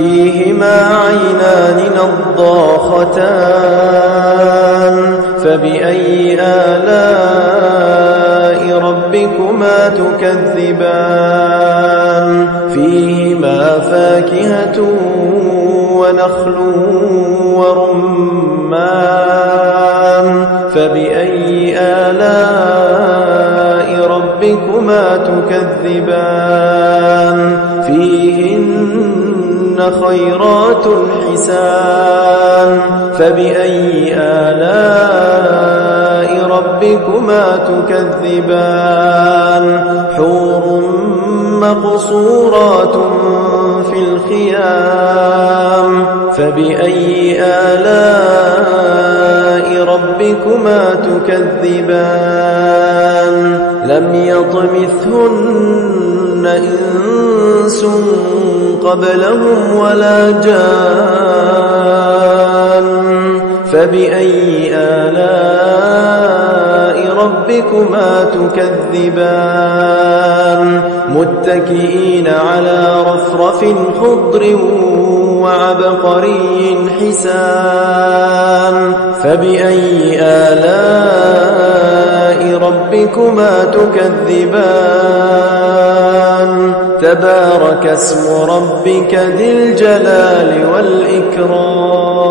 فيهما عينان نضاختان فبأي آلاء ربكما تكذبان فيهما فاكهة ونخل ورمان فبأي آلاء ربكما تكذبان فيهن خيرات حسان فبأي آلاء ربكما تكذبان حور مقصورات في الخيام فبأي آلاء ربكما تكذبان لم يطمثهن إنس قبلهم ولا جان فبأي آلاء ربكما تكذبان متكئين على رفرف خضر وعبقري حسان فبأي آلاء ربكما تكذبان تبارك اسم ربك ذي الجلال والإكرام